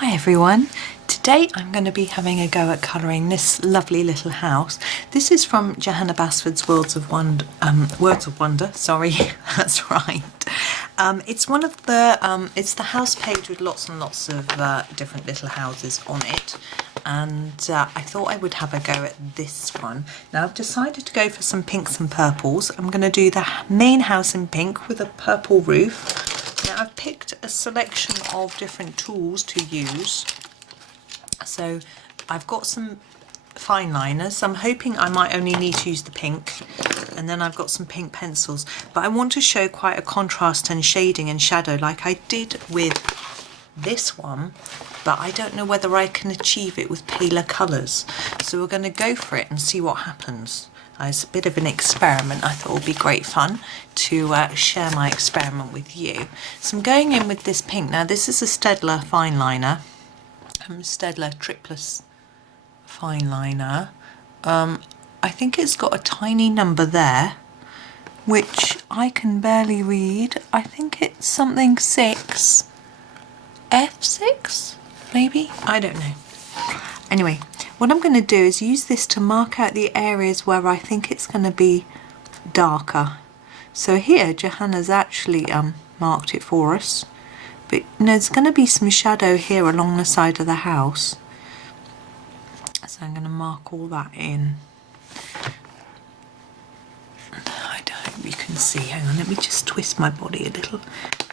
Hi everyone, today I'm going to be having a go at colouring this lovely little house. This is from Johanna Basford's Words of Wonder, sorry, that's right. It's one of the, it's the house page with lots and lots of different little houses on it, and I thought I would have a go at this one. Now I've decided to go for some pinks and purples. I'm going to do the main house in pink with a purple roof. Now I've picked a selection of different tools to use. So I've got some fine liners. I'm hoping I might only need to use the pink, and then I've got some pink pencils, but I want to show quite a contrast and shading and shadow like I did with this one, but I don't know whether I can achieve it with paler colours. So we're going to go for it and see what happens. It's a bit of an experiment. I thought it would be great fun to share my experiment with you. So I'm going in with this pink. Now this is a Staedtler fine liner, Staedtler Triplus fine liner. I think it's got a tiny number there, which I can barely read. I think it's something 6, F6 maybe? I don't know. Anyway, what I'm going to do is use this to mark out the areas where I think it's going to be darker. So here Johanna's actually marked it for us, but there's going to be some shadow here along the side of the house. So I'm going to mark all that in. I hope you can see. Hang on, let me just twist my body a little.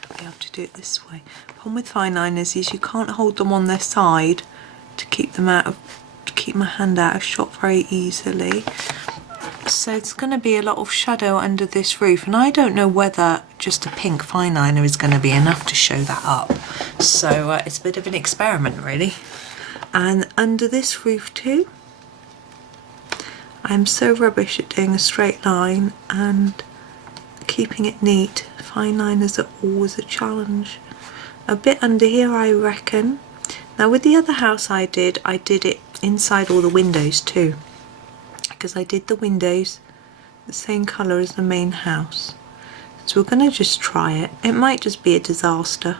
I'll be able to do it this way. The problem with fine liners is you can't hold them on their side to keep them out of, to keep my hand out of shot very easily. So it's going to be a lot of shadow under this roof, and I don't know whether just a pink fine liner is going to be enough to show that up. So it's a bit of an experiment really. And under this roof too, I'm so rubbish at doing a straight line and keeping it neat. Fine liners are always a challenge. A bit under here I reckon. Now with the other house I did it inside all the windows too, because I did the windows the same colour as the main house. So we're going to just try it. It might just be a disaster,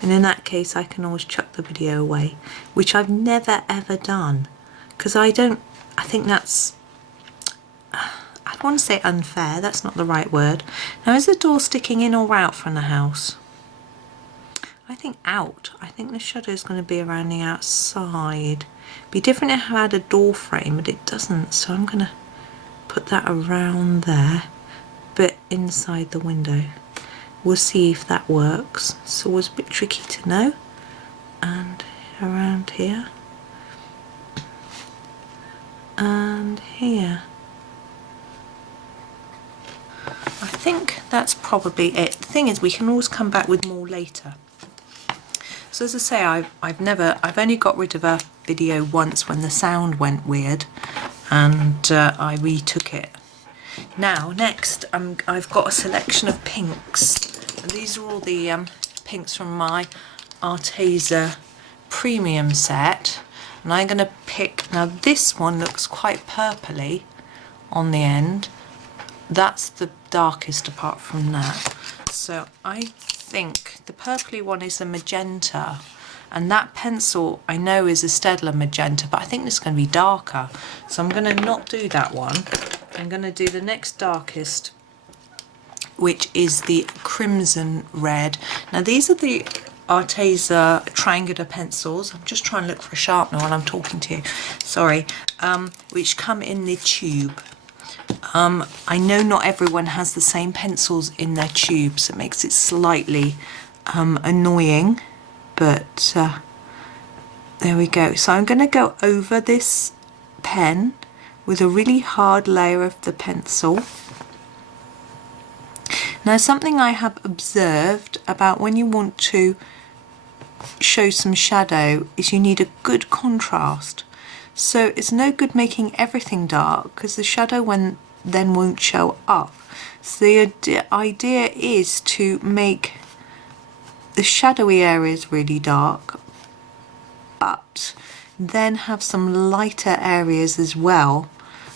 and in that case I can always chuck the video away, which I've never ever done, because I think that's, I don't want to say unfair, that's not the right word. Now is the door sticking in or out from the house? I think out. I think the shadow is going to be around the outside. Be different if I had a door frame, but it doesn't, so I'm going to put that around there, but inside the window. We'll see if that works. It's always a bit tricky to know. And around here. And here. I think that's probably it. The thing is, we can always come back with more later. So as I say, I've only got rid of a video once when the sound went weird, and I retook it. Now next I've got a selection of pinks, and these are all the pinks from my Arteza premium set, and I'm going to pick, now this one looks quite purpley on the end. That's the darkest apart from that. So I think the purpley one is a magenta, and that pencil I know is a Staedtler magenta, but I think this is going to be darker, so I'm going to not do that one. I'm going to do the next darkest, which is the crimson red. Now these are the Arteza triangular pencils. I'm just trying to look for a sharpener while I'm talking to you, sorry, which come in the tube. I know not everyone has the same pencils in their tubes. It makes it slightly annoying, but there we go. So I'm going to go over this pen with a really hard layer of the pencil. Now something I have observed about when you want to show some shadow is you need a good contrast. So it's no good making everything dark, because the shadow then won't show up. So the idea is to make the shadowy areas really dark, but then have some lighter areas as well,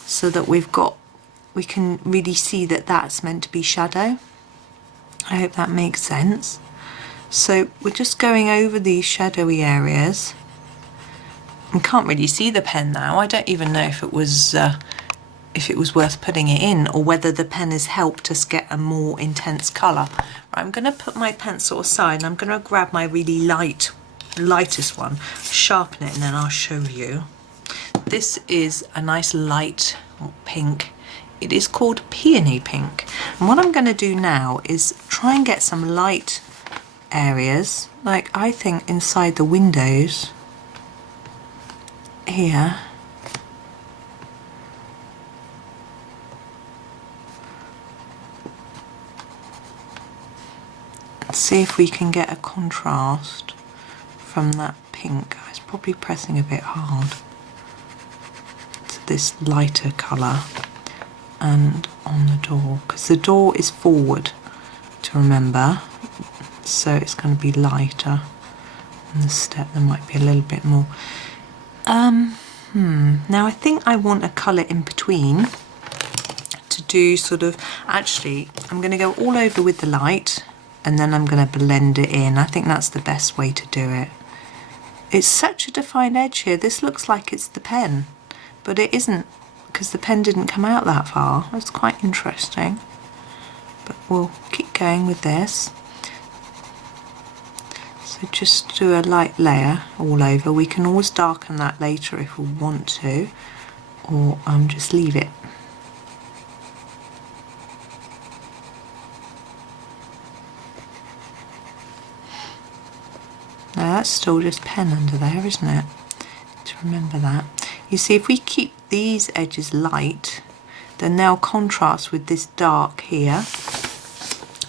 so that we can really see that that's meant to be shadow. I hope that makes sense. So we're just going over these shadowy areas. I can't really see the pen now. I don't even know if it was worth putting it in, or whether the pen has helped us get a more intense colour. Right, I'm going to put my pencil aside and I'm going to grab my really lightest one, sharpen it, and then I'll show you. This is a nice light pink. It is called Peony Pink. And what I'm going to do now is try and get some light areas, like I think inside the windows here. And see if we can get a contrast from that pink. I was probably pressing a bit hard, to this lighter colour, and on the door, because the door is forward, to remember, so it's going to be lighter. And the step there might be a little bit more. Now I think I want a colour in between to do sort of, actually I'm going to go all over with the light and then I'm going to blend it in. I think that's the best way to do it. It's such a defined edge here. This looks like it's the pen, but it isn't, because the pen didn't come out that far. It's quite interesting, but we'll keep going with this. So just do a light layer all over. We can always darken that later if we want to, or just leave it. Now that's still just pen under there, isn't it? To remember that. You see, if we keep these edges light, then they'll contrast with this dark here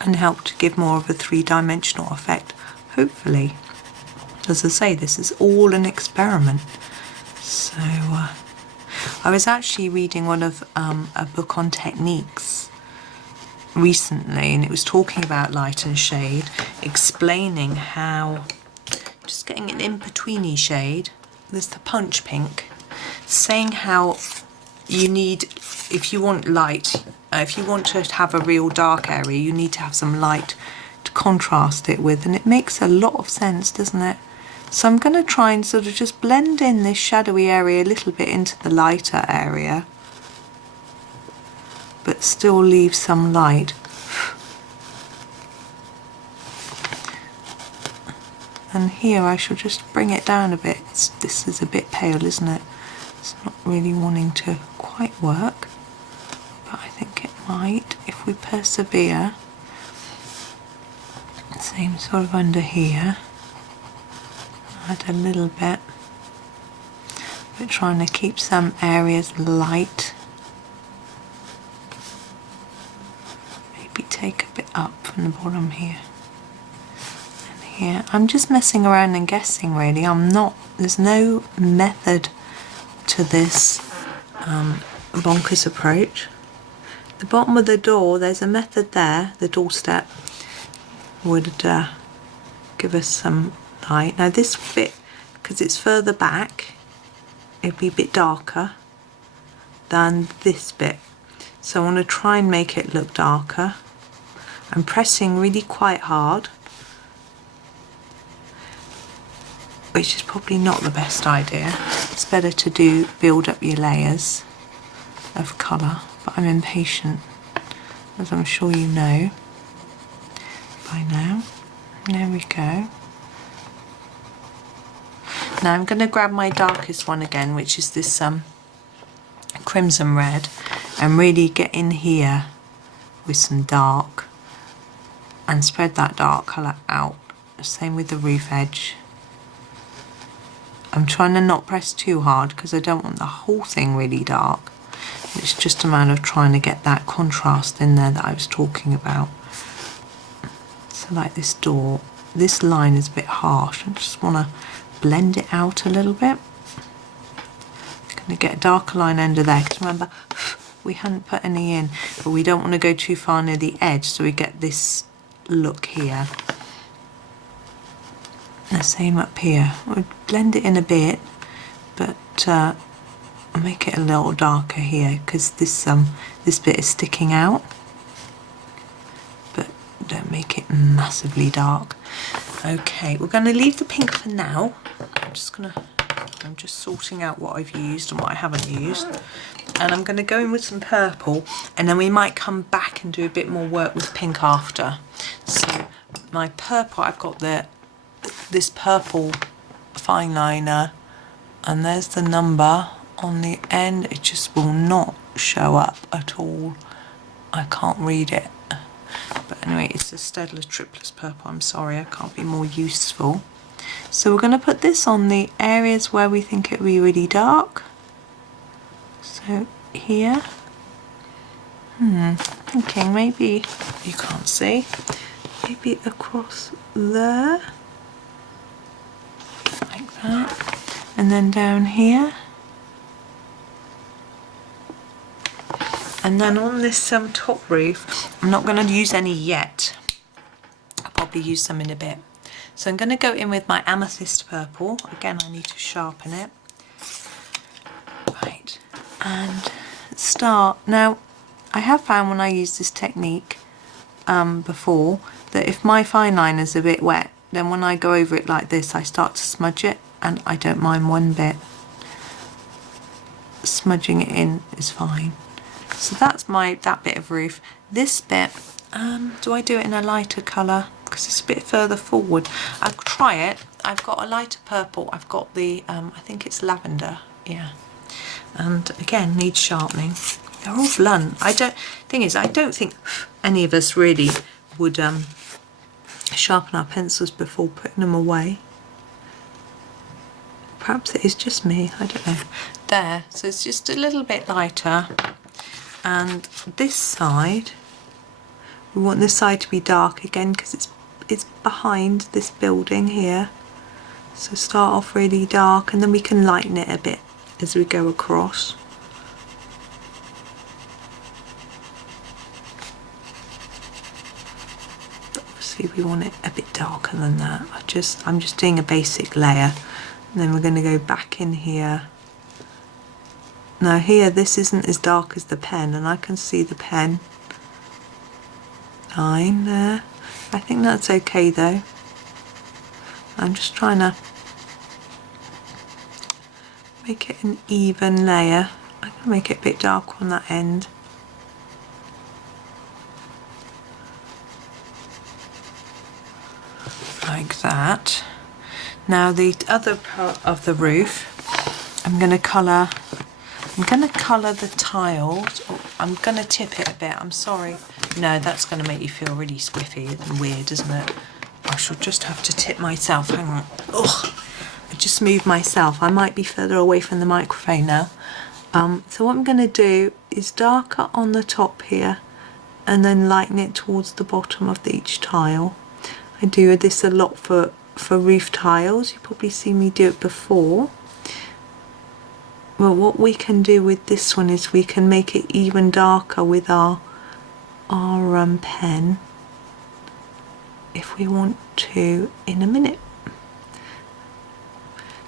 and help to give more of a three-dimensional effect, hopefully. As I say, this is all an experiment. So I was actually reading one of a book on techniques recently, and it was talking about light and shade, explaining how just getting an in-betweeny shade, there's the punch pink, saying how you need, if you want light, if you want to have a real dark area, you need to have some light to contrast it with, and it makes a lot of sense, doesn't it? So I'm going to try and sort of just blend in this shadowy area a little bit into the lighter area, but still leave some light. And here I shall just bring it down a bit. This is a bit pale, isn't it? It's not really wanting to quite work, but I think it might if we persevere. Same sort of under here. Add a little bit. We're trying to keep some areas light. Maybe take a bit up from the bottom here. Here. I'm just messing around and guessing, really. There's no method to this bonkers approach. The bottom of the door, there's a method there. The doorstep would give us some light. Now this bit, because it's further back, it'd be a bit darker than this bit. So I want to try and make it look darker. I'm pressing really quite hard, which is probably not the best idea. It's better to build up your layers of colour, but I'm impatient, as I'm sure you know by now. There we go. Now I'm going to grab my darkest one again, which is this crimson red, and really get in here with some dark and spread that dark colour out. Same with the roof edge. I'm trying to not press too hard because I don't want the whole thing really dark. It's just a matter of trying to get that contrast in there that I was talking about. So like this door, this line is a bit harsh. I just want to blend it out a little bit. I'm going to get a darker line under there, because remember, we hadn't put any in, but we don't want to go too far near the edge, so we get this look here. The same up here. We'll blend it in a bit, but I'll make it a little darker here, because this bit is sticking out, but don't make it massively dark. Okay, we're going to leave the pink for now. I'm just sorting out what I've used and what I haven't used. And I'm going to go in with some purple, and then we might come back and do a bit more work with pink after. So my purple, I've got this purple fine liner, and there's the number on the end. It just will not show up at all. I can't read it. But anyway, it's a Staedtler Triplets purple. I'm sorry, I can't be more useful. So we're going to put this on the areas where we think it will be really dark. So here, thinking maybe, you can't see, maybe across there, like that, and then down here. And then on this top roof, I'm not going to use any yet. I'll probably use some in a bit. So I'm going to go in with my Amethyst Purple. Again, I need to sharpen it. Right, and start. Now, I have found when I use this technique before, that if my fine liner's a bit wet, then when I go over it like this, I start to smudge it, and I don't mind one bit. Smudging it in is fine. So that's that bit of roof. This bit, do I do it in a lighter colour? Because it's a bit further forward. I'll try it. I've got a lighter purple. I've got the, I think it's lavender, yeah. And again, needs sharpening. They're all blunt. Thing is, I don't think any of us really would sharpen our pencils before putting them away. Perhaps it is just me, I don't know. There, so it's just a little bit lighter. And this side, we want this side to be dark again because it's behind this building here. So start off really dark, and then we can lighten it a bit as we go across. But obviously we want it a bit darker than that. I'm just doing a basic layer, and then we're going to go back in here. Now here, this isn't as dark as the pen, and I can see the pen line there. I think that's okay though. I'm just trying to make it an even layer. I'm going to make it a bit darker on that end. Like that. Now the other part of the roof, I'm going to colour the tiles. Oh, I'm going to tip it a bit, I'm sorry. No, that's going to make you feel really squiffy and weird, isn't it? I shall just have to tip myself, hang on. Ugh, I just moved myself. I might be further away from the microphone now. So what I'm going to do is darker on the top here, and then lighten it towards the bottom of each tile. I do this a lot for roof tiles. You probably see me do it before. Well, what we can do with this one is we can make it even darker with our pen if we want to in a minute.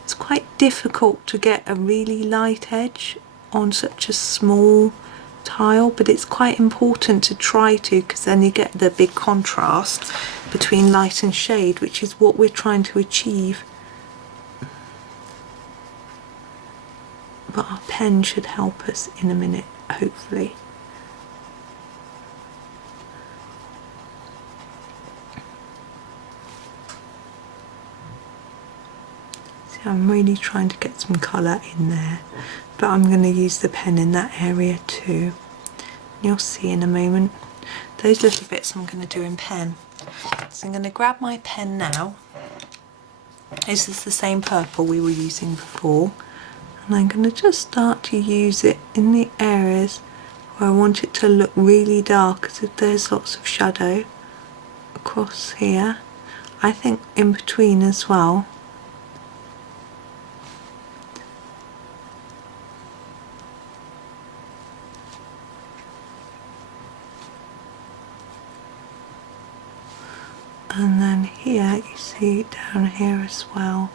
It's quite difficult to get a really light edge on such a small tile, but it's quite important to try to, because then you get the big contrast between light and shade, which is what we're trying to achieve. But our pen should help us in a minute, hopefully. See, I'm really trying to get some colour in there, but I'm going to use the pen in that area too. You'll see in a moment. Those little bits I'm going to do in pen. So I'm going to grab my pen now. This is the same purple we were using before. And I'm going to just start to use it in the areas where I want it to look really dark, because if there's lots of shadow across here, I think in between as well. And then here, you see it down here as well.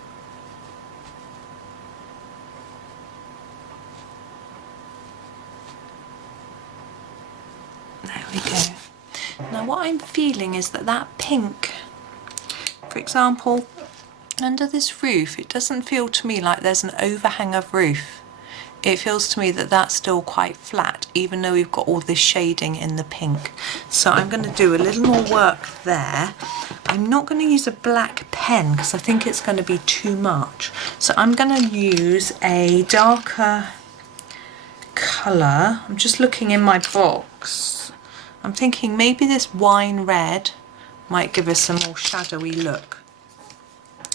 There we go. Now what I'm feeling is that pink For example, under this roof, it doesn't feel to me like there's an overhang of roof. It feels to me that that's still quite flat, even though we've got all this shading in the pink. So I'm going to do a little more work there. I'm not going to use a black pen because I think it's going to be too much. So I'm going to use a darker colour. I'm just looking in my box. I'm thinking maybe this wine red might give us a more shadowy look.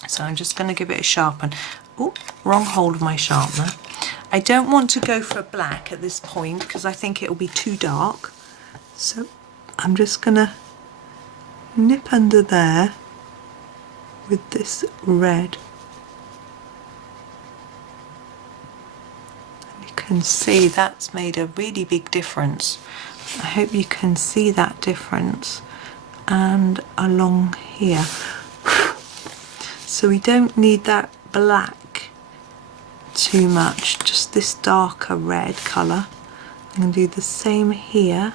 So I'm just going to give it a sharpen. Oh, wrong hold of my sharpener. I don't want to go for a black at this point because I think it will be too dark. So I'm just going to nip under there with this red. And you can see that's made a really big difference. I hope you can see that difference. And along here. So we don't need that black too much, just this darker red colour. I'm going to do the same here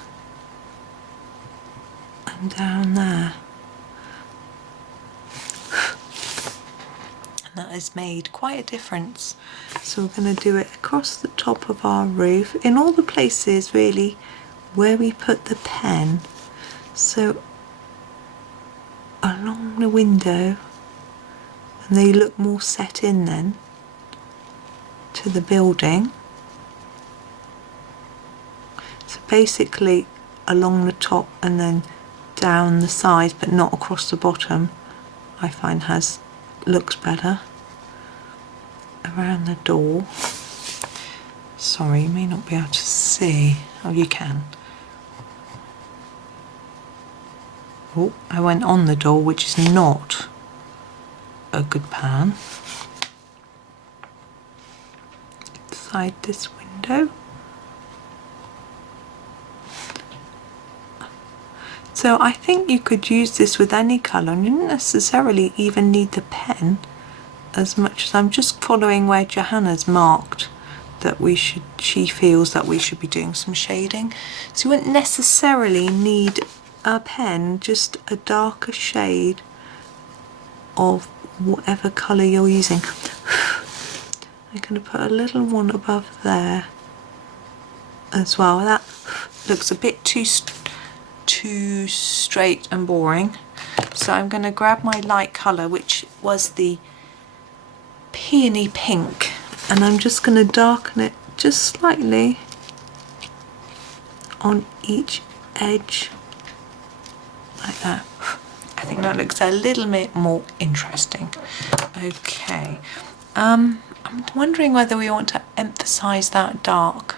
and down there. And that has made quite a difference. So we're going to do it across the top of our roof, in all the places really where we put the pen. So along the window, and they look more set in then to the building. So basically along the top and then down the sides, but not across the bottom, I find looks better. Around the door. Sorry, you may not be able to see. Oh, you can. Oh, I went on the door, which is not a good pan. Inside this window. So I think you could use this with any colour, and you don't necessarily even need the pen as much as I'm just following where Johanna's marked that she feels that we should be doing some shading. So you wouldn't necessarily need a pen, just a darker shade of whatever colour you're using. I'm going to put a little one above there as well. That looks a bit too straight and boring. So I'm going to grab my light colour, which was the Peony Pink, and I'm just going to darken it just slightly on each edge like that. I think that looks a little bit more interesting. Okay, I'm wondering whether we want to emphasize that dark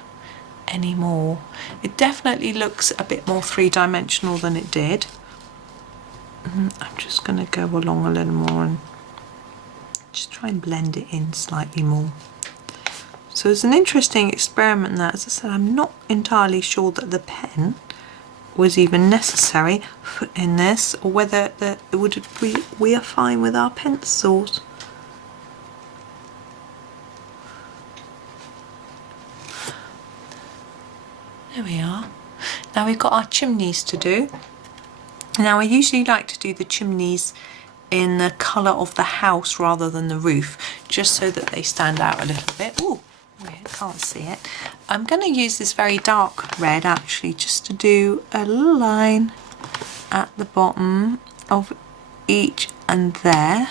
anymore. It definitely looks a bit more three-dimensional than it did. I'm just going to go along a little more and just try and blend it in slightly more. So it's an interesting experiment that, as I said, I'm not entirely sure that the pen was even necessary in this, or whether we are fine with our pencils. There we are. Now we've got our chimneys to do. Now I usually like to do the chimneys in the colour of the house rather than the roof, just so that they stand out a little bit. Ooh, I can't see it. I'm going to use this very dark red actually, just to do a little line at the bottom of each and there.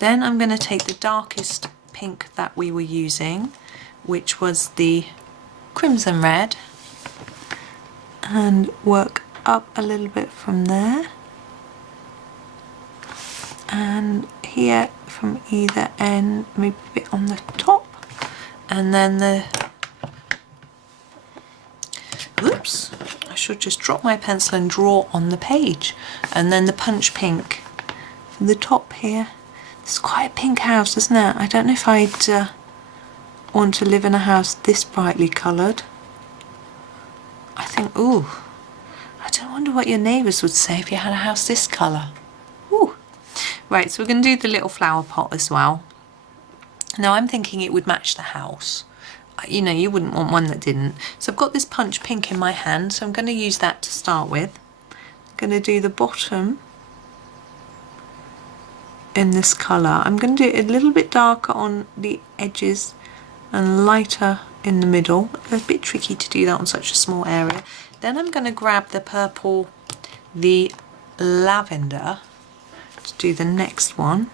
Then I'm going to take the darkest pink that we were using, which was the crimson red, and work up a little bit from there, and here from either end, maybe a bit on the top, and then oops, I should just drop my pencil and draw on the page, and then the punch pink from the top here. It's quite a pink house, isn't it? I don't know if I'd want to live in a house this brightly coloured. I think, ooh, I don't wonder what your neighbours would say if you had a house this colour. Ooh. Right, so we're going to do the little flower pot as well. Now I'm thinking it would match the house. You know, you wouldn't want one that didn't. So I've got this punch pink in my hand, so I'm going to use that to start with. I'm going to do the bottom in this colour. I'm going to do it a little bit darker on the edges and lighter in the middle. A bit tricky to do that on such a small area. Then I'm going to grab the purple, the lavender, to do the next one.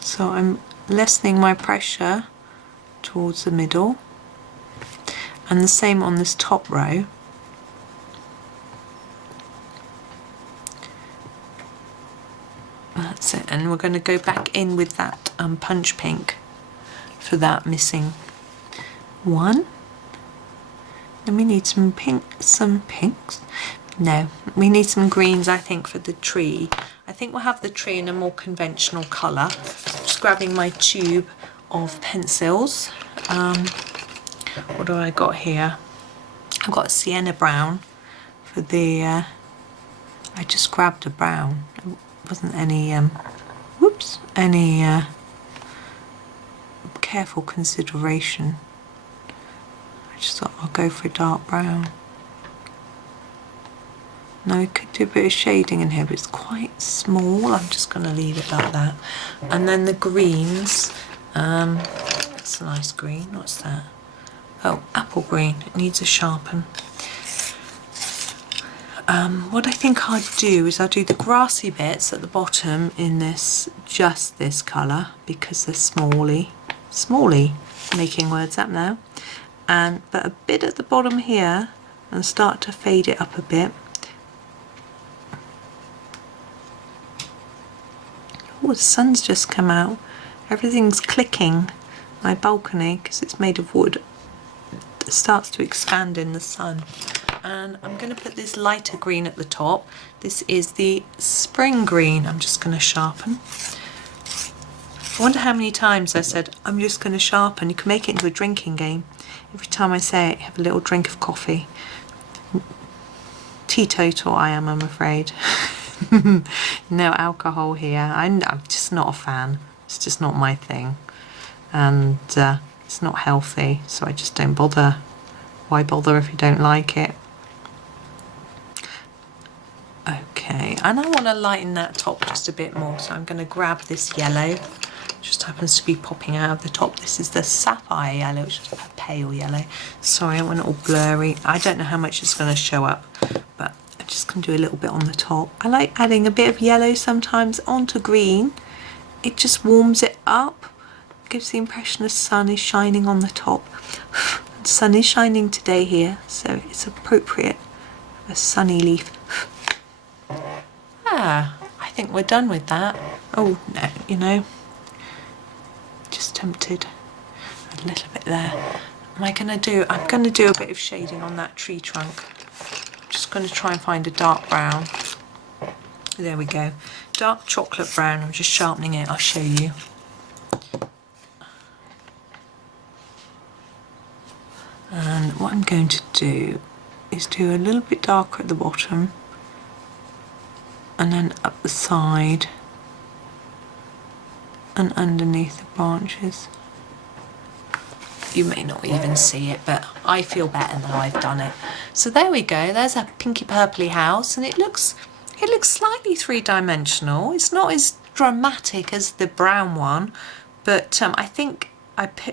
So I'm lessening my pressure towards the middle, and the same on this top row. That's it, and we're going to go back in with that punch pink for that missing one. Then we need some pinks. No, we need some greens, I think, for the tree. I think we'll have the tree in a more conventional colour. Just grabbing my tube of pencils. What do I got here? I've got Sienna Brown for the, I just grabbed a brown. It wasn't any, careful consideration. I just thought I'll go for a dark brown. Now we could do a bit of shading in here, but it's quite small. I'm just going to leave it like that. And then the greens, that's a nice green. What's that? Oh, apple green. It needs a sharpen. What I think I'll do is I'll do the grassy bits at the bottom in this, just this colour, because they're smally, making words up now. But a bit at the bottom here, and start to fade it up a bit. Oh, the sun's just come out. Everything's clicking. My balcony, because it's made of wood, it starts to expand in the sun. And I'm going to put this lighter green at the top. This is the spring green. I'm just going to sharpen. I wonder how many times I said I'm just going to sharpen. You can make it into a drinking game. Every time I say it, have a little drink of coffee. Teetotal I am, I'm afraid. No alcohol here. I'm just not a fan. It's just not my thing. And it's not healthy, so I just don't bother. Why bother if you don't like it? Okay, and I want to lighten that top just a bit more, so I'm going to grab this yellow. Just happens to be popping out of the top. This is the Sapphire Yellow, which is a pale yellow. Sorry, I went all blurry. I don't know how much it's going to show up, but I'm just going to do a little bit on the top. I like adding a bit of yellow sometimes onto green. It just warms it up, gives the impression the sun is shining on the top. The sun is shining today here, so it's appropriate. A sunny leaf. I think we're done with that. Oh no, you know, just tempted. A little bit there. I'm going to do a bit of shading on that tree trunk. I'm just going to try and find a dark brown. There we go. Dark chocolate brown. I'm just sharpening it. I'll show you. And what I'm going to do is do a little bit darker at the bottom, and then up the side and underneath the branches. You may not even see it, but I feel better now I've done it. So there we go. There's a pinky purpley house, and it looks slightly three-dimensional. It's not as dramatic as the brown one, but I think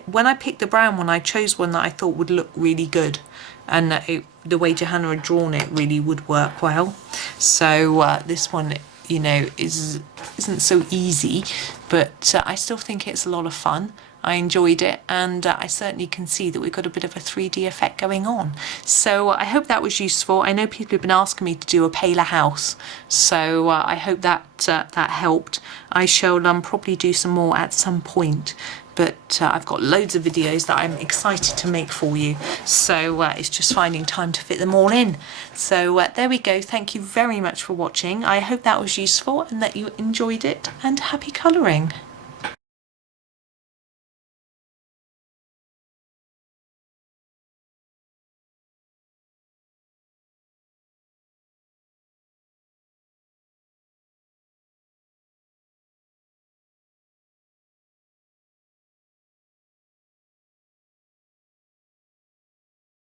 when I picked the brown one, I chose one that I thought would look really good, and the way Johanna had drawn it really would work well. So this one, you know, isn't so easy, but I still think it's a lot of fun. I enjoyed it, and I certainly can see that we've got a bit of a 3D effect going on. So I hope that was useful. I know people have been asking me to do a paler house, so I hope that that helped. I shall probably do some more at some point, but I've got loads of videos that I'm excited to make for you, so it's just finding time to fit them all in. So there we go. Thank you very much for watching. I hope that was useful and that you enjoyed it, and happy colouring.